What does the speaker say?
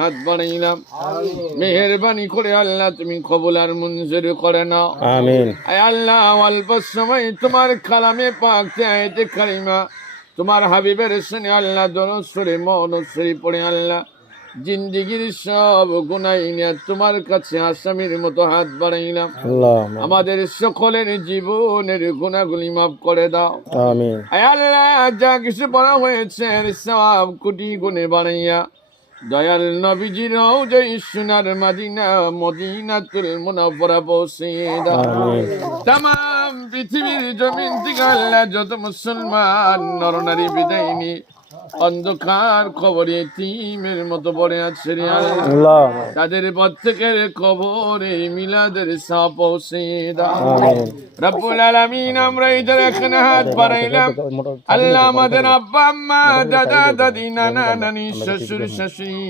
হাত বাড়াইলাম, মেহেরবানি করে আল্লাহ তুমি কবুল আর মঞ্জুর করে নাও। আমিন। আয় আল্লাহ, অল্প সময় তোমার কালামে পাক আয়াতে কারিমা তোমার হাবিবের শুনে আল্লাহ দরুদ শরীফ মওলুদ শরীফ পড়ে আল্লাহ জিন্দিগির সব গুনাহ নিয়ে তোমার কাছে আসামির মতো হাত বাড়াইলাম। আল্লাহুম্মা আমাদের সকলের জীবনের গুনাহগুলি মাফ করে দাও। আমিন। আয় আল্লাহ, যা কিছু বলা হয়েছে এর সওয়াব কোটি গুণে বাড়াইয়া দয়াল নবীজির রওজায়ে সোনার মদিনা মদিনাতুল মুনাওয়ারা পৌঁছিয়ে দাও। আমিন। তামাম পৃথিবীর জমিন থেকে আল্লাহ যত মুসলমান নরনারী বিদায় নিয়ে অন্ধকার কবরে এতিমের মতো পড়ে আছে রে আল্লাহ, আল্লাহুম্মা তাদের প্রত্যেকের কবরে মিলাদের সওয়াব পৌঁছিয়ে দাও। আমিন। রব্বুল আলামিন, আমরা ইদার এখানে হাত বাড়াইলাম আল্লাহ, আমাদের আব্বা আম্মা দাদা দাদি নানা নানি শ্বশুর শাশুড়ি